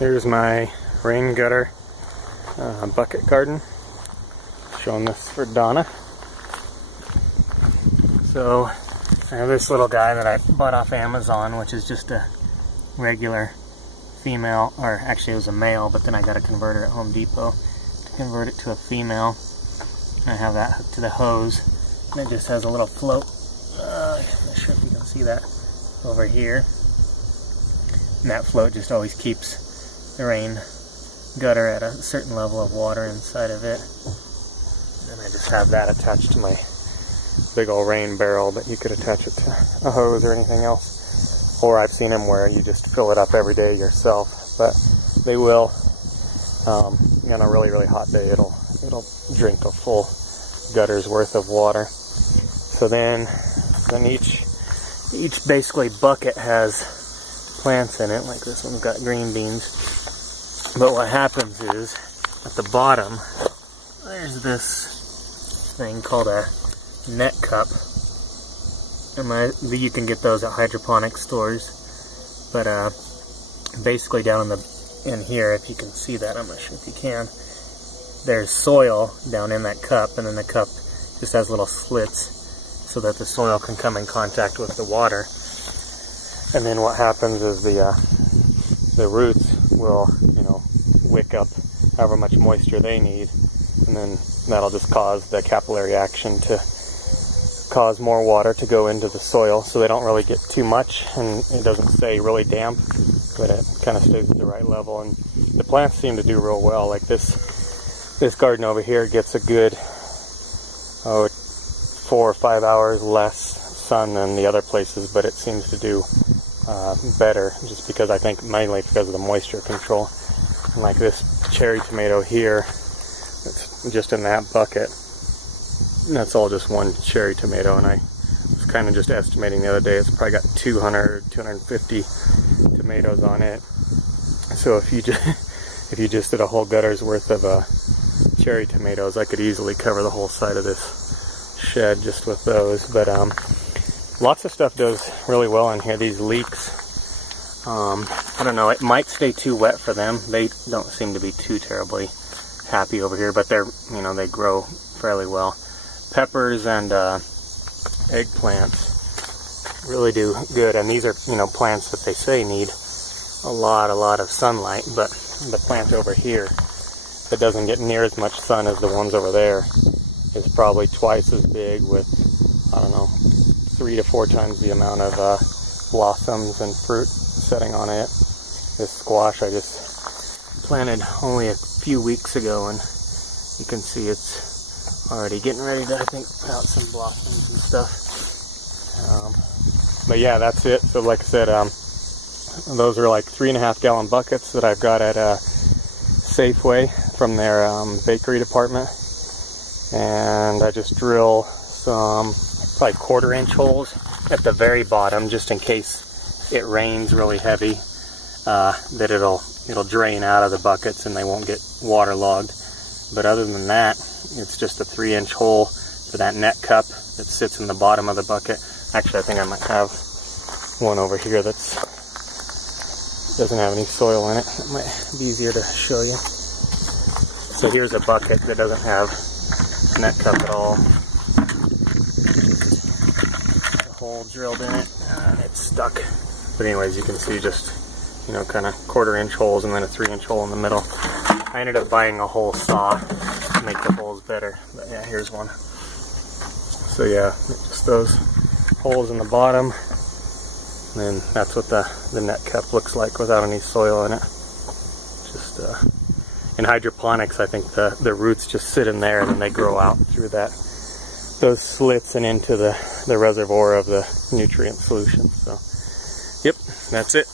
Here's my rain gutter bucket garden. Showing this for Donna. So I have this little guy that I bought off Amazon, which is just a regular female, or actually it was a male, but then I got a converter at Home Depot to convert it to a female. I have that hooked to the hose, and it just has a little float. I'm not sure if you can see that over here. And that float just always keeps the rain gutter at a certain level of water inside of it. And I just have that attached to my big old rain barrel, but you could attach it to a hose or anything else. Or I've seen them where you just fill it up every day yourself, but they will, on a really, really hot day, it'll drink a full gutter's worth of water. So then each basically bucket has plants in it, like this one's got green beans. But what happens is, at the bottom, there's this thing called a net cup. And you can get those at hydroponic stores. But basically down in here, if you can see that, I'm not sure if you can, there's soil down in that cup, and then the cup just has little slits so that the soil can come in contact with the water. And then what happens is the roots will, wick up however much moisture they need, and then that'll just cause the capillary action to cause more water to go into the soil, so they don't really get too much, and it doesn't stay really damp, but it kind of stays at the right level. And the plants seem to do real well. Like this garden over here gets a good 4 or 5 hours less sun than the other places, but it seems to do better, just because I think mainly because of the moisture control. And like this cherry tomato here, it's just in that bucket, and that's all just one cherry tomato, and I was kind of just estimating the other day, it's probably got 250 tomatoes on it. So if you just did a whole gutter's worth of cherry tomatoes, I could easily cover the whole side of this shed just with those. But lots of stuff does really well in here. These leeks, I don't know, it might stay too wet for them. They don't seem to be too terribly happy over here, but they grow fairly well. Peppers and eggplants really do good, and these are plants that they say need a lot of sunlight, but the plant over here that doesn't get near as much sun as the ones over there is probably twice as big, with 3 to 4 times the amount of blossoms and fruit setting on it. This squash I just planted only a few weeks ago, and you can see it's already getting ready to, I think, put out some blossoms and stuff. But yeah, that's it. So like I said, those are like 3.5 gallon buckets that I've got at Safeway from their bakery department, and I just drill some probably 1/4 inch holes at the very bottom, just in case it rains really heavy, that it'll drain out of the buckets and they won't get waterlogged. But other than that, it's just a 3-inch hole for that net cup that sits in the bottom of the bucket. Actually, I think I might have one over here that doesn't have any soil in it. It might be easier to show you. So here's a bucket that doesn't have a net cup at all. Just a hole drilled in it, and it's stuck. But anyways, you can see just, kind of 1/4 inch holes and then a 3-inch hole in the middle. I ended up buying a hole saw to make the holes better. But yeah, here's one. So yeah, just those holes in the bottom. And then that's what the net cup looks like without any soil in it. Just in hydroponics, I think the roots just sit in there and then they grow out through those slits and into the reservoir of the nutrient solution. So, yep, that's it.